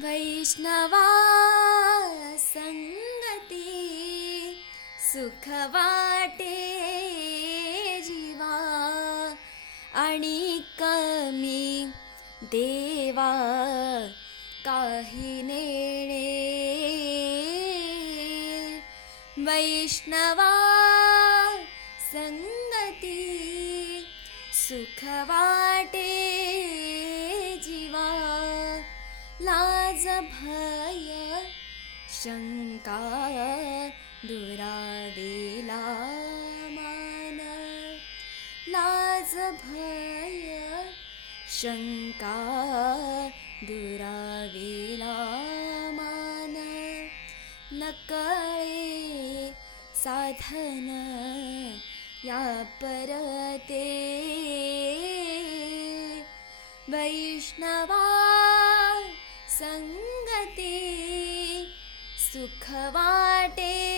वैष्णवा संगती सुख वाटे जीवा आणि कमी देवा काही नेणे वैष्णवा संगती सुख वाटे जीवा लाज भय शंका दुरावेला मान लाज भय शंका दुरावेला मान नकळे साधन या परते वैष्णवा संगती सुख वाटे